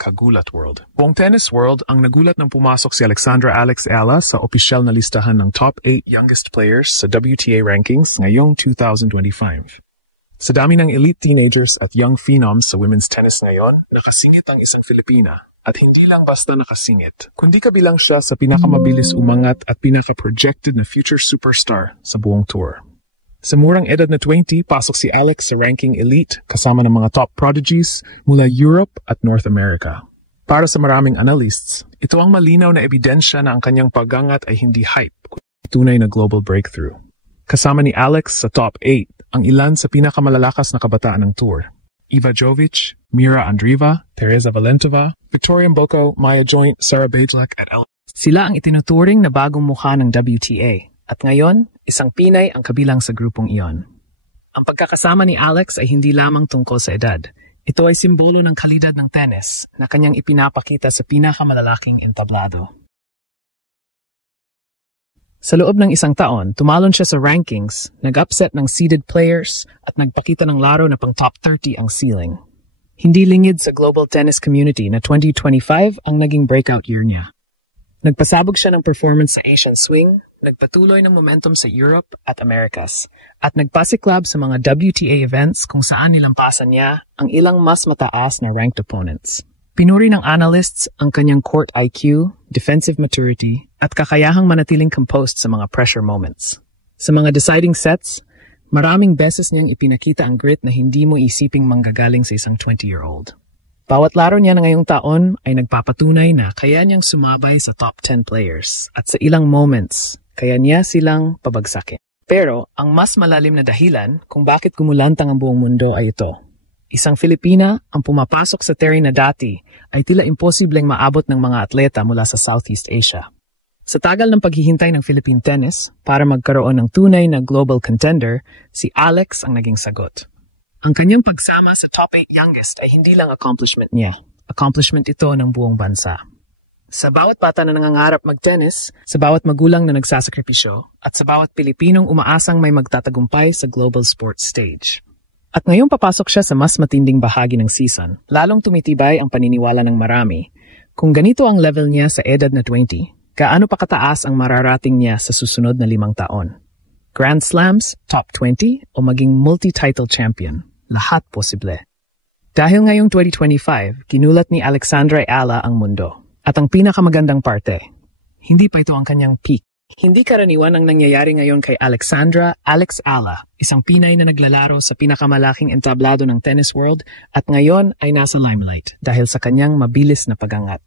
Kagulat World. Buong tennis world ang nagulat nang pumasok si Alexandra Alex Ala sa opisyal na listahan ng top 8 youngest players sa WTA rankings ngayong 2025. Sa dami ng elite teenagers at young phenoms sa women's tennis ngayon, nakasingit ang isang Filipina. At hindi lang basta nakasingit, kundi kabilang siya sa pinakamabilis umangat at pinaka-projected na future superstar sa buong tour. Sa murang edad na 20, pasok si Alex sa ranking elite kasama ng mga top prodigies mula Europe at North America. Para sa maraming analysts, ito ang malinaw na ebidensya na ang kanyang pag-angat ay hindi hype, kundi tunay na global breakthrough. Kasama ni Alex sa top 8 ang ilan sa pinakamalalakas na kabataan ng tour. Iva Jovic, Mira Andreeva, Teresa Valentova, Victoria Mboko, Maya Joint, Sarah Bajlak at Sila ang itinuturing na bagong mukha ng WTA. At ngayon, isang Pinay ang kabilang sa grupong iyon. Ang pagkakasama ni Alex ay hindi lamang tungkol sa edad. Ito ay simbolo ng kalidad ng tennis na kanyang ipinapakita sa pinakamalalaking entablado. Sa loob ng isang taon, tumalon siya sa rankings, nag-upset ng seeded players at nagpakita ng laro na pang top 30 ang ceiling. Hindi lingid sa global tennis community na 2025 ang naging breakout year niya. Nagpasabog siya ng performance sa Asian Swing, nagpatuloy ng momentum sa Europe at Americas, at nagpasiklab sa mga WTA events kung saan nilampasan niya ang ilang mas mataas na ranked opponents. Pinuri ng analysts ang kanyang court IQ, defensive maturity, at kakayahang manatiling composed sa mga pressure moments. Sa mga deciding sets, maraming beses niyang ipinakita ang grit na hindi mo isiping manggagaling sa isang 20-year-old. Bawat laro niya na ngayong taon ay nagpapatunay na kaya niyang sumabay sa top 10 players at sa ilang moments, kaya niya silang pabagsakin. Pero ang mas malalim na dahilan kung bakit gumulantang ang buong mundo ay ito. Isang Filipina ang pumapasok sa terrain na dati ay tila imposibleng maabot ng mga atleta mula sa Southeast Asia. Sa tagal ng paghihintay ng Philippine tennis para magkaroon ng tunay na global contender, si Alex ang naging sagot. Ang kanyang pagsama sa top 8 youngest ay hindi lang accomplishment niya. Accomplishment ito ng buong bansa. Sa bawat bata na nangangarap mag-tennis, sa bawat magulang na nagsasakripisyo, at sa bawat Pilipinong umaasang may magtatagumpay sa global sports stage. At ngayong papasok siya sa mas matinding bahagi ng season, lalong tumitibay ang paniniwala ng marami. Kung ganito ang level niya sa edad na 20, gaano pa kataas ang mararating niya sa susunod na 5 taon? Grand Slams, top 20, o maging multi-title champion? Lahat posible. Dahil ngayong 2025, ginulat ni Alexandra Ala ang mundo. At ang pinakamagandang parte, hindi pa ito ang kanyang peak. Hindi karaniwan ang nangyayari ngayon kay Alexandra Alex Ala, isang Pinay na naglalaro sa pinakamalaking entablado ng tennis world at ngayon ay nasa limelight dahil sa kanyang mabilis na pagangat.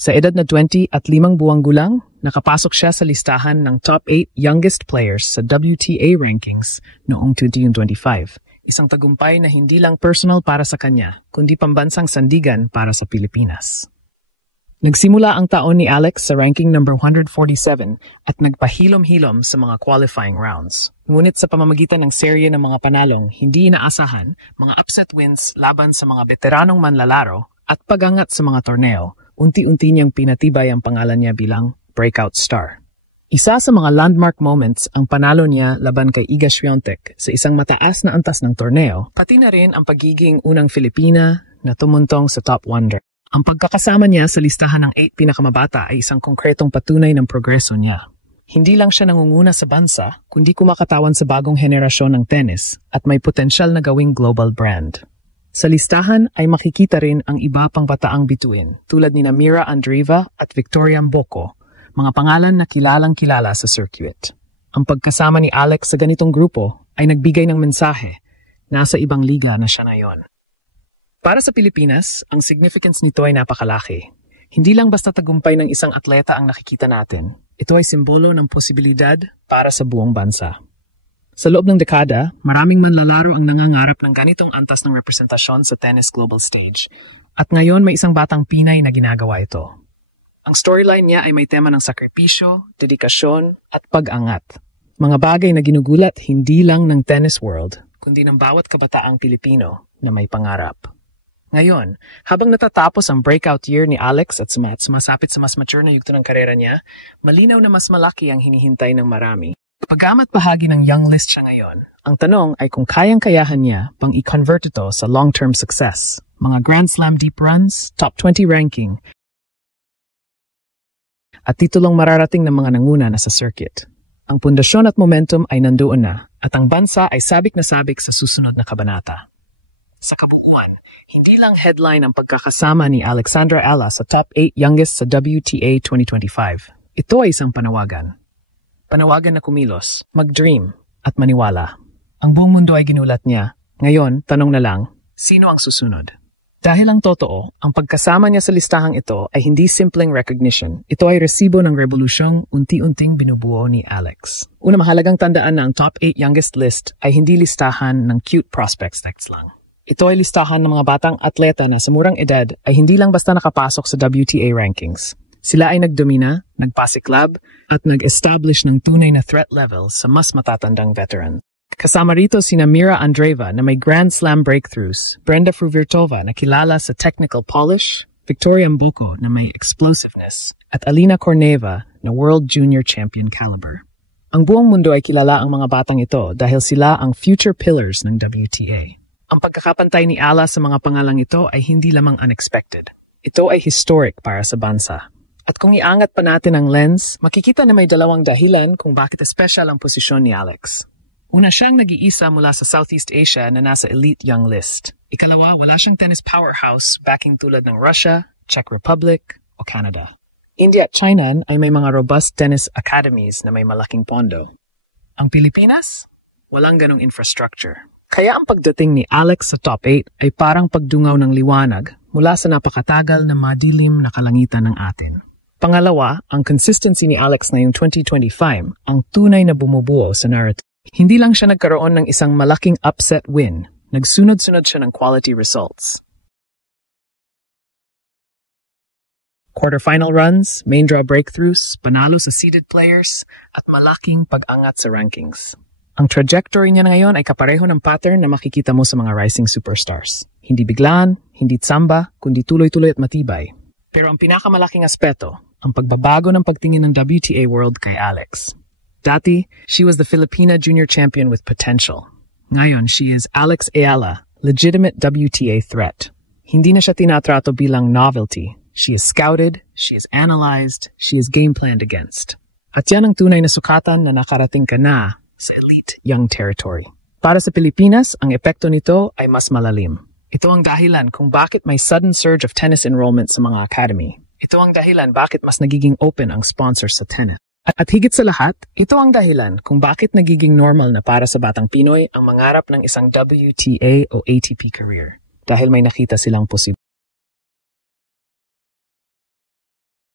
Sa edad na 20 at 5 buwang gulang, nakapasok siya sa listahan ng top 8 youngest players sa WTA rankings noong 2025. Isang tagumpay na hindi lang personal para sa kanya, kundi pambansang sandigan para sa Pilipinas. Nagsimula ang taon ni Alex sa ranking number 147 at nagpahilom-hilom sa mga qualifying rounds. Ngunit sa pamamagitan ng serye ng mga panalong hindi inaasahan, mga upset wins laban sa mga veteranong manlalaro at pagangat sa mga torneo, unti-unti niyang pinatibay ang pangalan niya bilang breakout star. Isa sa mga landmark moments ang panalo niya laban kay Iga Swiatek sa isang mataas na antas ng torneo, pati na rin ang pagiging unang Filipina na tumuntong sa top 100. Ang pagkakasama niya sa listahan ng 8 pinakamabata ay isang konkretong patunay ng progreso niya. Hindi lang siya nangunguna sa bansa, kundi kumakatawan sa bagong henerasyon ng tennis at may potensyal na gawing global brand. Sa listahan ay makikita rin ang iba pang bataang bituin tulad ni Mira Andreeva at Victoria Mboko, mga pangalan na kilalang-kilala sa circuit. Ang pagkasama ni Alex sa ganitong grupo ay nagbigay ng mensahe, nasa ibang liga na siya ngayon. Para sa Pilipinas, ang significance nito ay napakalaki. Hindi lang basta tagumpay ng isang atleta ang nakikita natin. Ito ay simbolo ng posibilidad para sa buong bansa. Sa loob ng dekada, maraming manlalaro ang nangangarap ng ganitong antas ng representasyon sa tennis global stage. At ngayon may isang batang Pinay na ginagawa ito. Ang storyline niya ay may tema ng sakripisyo, dedikasyon, at pag-angat. Mga bagay na ginugulat hindi lang ng tennis world, kundi ng bawat kabataang Pilipino na may pangarap. Ngayon, habang natatapos ang breakout year ni Alex at sumasapit sa mas mature na yugto ng karera niya, malinaw na mas malaki ang hinihintay ng marami. Pagamat bahagi ng young list siya ngayon, Ang tanong ay kung kayang-kayahan niya pang i-convert ito sa long-term success. Mga Grand Slam deep runs, top 20 ranking, at titulong mararating ng mga nanguna na sa circuit. Ang pundasyon at momentum ay nandoon na, at ang bansa ay sabik na sabik sa susunod na kabanata. Sa kabuuan, hindi lang headline ang pagkakasama ni Alexandra Ala sa top 8 youngest sa WTA 2025. Ito ay isang panawagan. Panawagan na kumilos, mag-dream, at maniwala. Ang buong mundo ay ginulat niya. Ngayon, tanong na lang, sino ang susunod? Dahil ang totoo, ang pagkasama niya sa listahang ito ay hindi simpleng recognition. Ito ay resibo ng revolusyong unti-unting binubuo ni Alex. Una, mahalagang tandaan na ang top 8 youngest list ay hindi listahan ng cute prospects text lang. Ito ay listahan ng mga batang atleta na sa murang edad ay hindi lang basta nakapasok sa WTA rankings. Sila ay nagdomina, nagpasiklab, at nag-establish ng tunay na threat level sa mas matatandang veteran. Kasama rito sina Mira Andreeva na may Grand Slam breakthroughs, Brenda Fruvirtova na kilala sa technical polish, Victoria Mboko na may explosiveness, at Alina Korneva na World Junior Champion caliber. Ang buong mundo ay kilala ang mga batang ito dahil sila ang future pillars ng WTA. Ang pagkakapantay ni Ala sa mga pangalang ito ay hindi lamang unexpected. Ito ay historic para sa bansa. At kung iangat pa natin ang lens, makikita na may dalawang dahilan kung bakit espesyal ang posisyon ni Alex. Una, siyang nag-iisa mula sa Southeast Asia na nasa elite young list. Ikalawa, wala siyang tennis powerhouse backing tulad ng Russia, Czech Republic, o Canada. India at China ay may mga robust tennis academies na may malaking pondo. Ang Pilipinas? Walang ganong infrastructure. Kaya ang pagdating ni Alex sa top 8 ay parang pagdungaw ng liwanag mula sa napakatagal na madilim na kalangitan ng atin. Pangalawa, ang consistency ni Alex ngayong 2025 ang tunay na bumubuo sa narrative. Hindi lang siya nagkaroon ng isang malaking upset win, nagsunod-sunod siya ng quality results. Quarterfinal runs, main draw breakthroughs, panalo sa seeded players, at malaking pag-angat sa rankings. Ang trajectory niya ngayon ay kapareho ng pattern na makikita mo sa mga rising superstars. Hindi biglaan, hindi tsamba, kundi tuloy-tuloy at matibay. Pero ang pinakamalaking aspeto, ang pagbabago ng pagtingin ng WTA World kay Alex. Dati, she was the Filipina junior champion with potential. Ngayon, she is Alex Ayala, legitimate WTA threat. Hindi na siya tinatrato bilang novelty. She is scouted, she is analyzed, she is game planned against. At yan ang tunay na sukatan na nakarating ka na sa elite young territory. Para sa Pilipinas, ang epekto nito ay mas malalim. Ito ang dahilan kung bakit may sudden surge of tennis enrollment sa mga academy. Ito ang dahilan bakit mas nagiging open ang sponsors sa tennis. At higit sa lahat, ito ang dahilan kung bakit nagiging normal na para sa batang Pinoy ang mangarap ng isang WTA o ATP career. Dahil may nakita silang posible.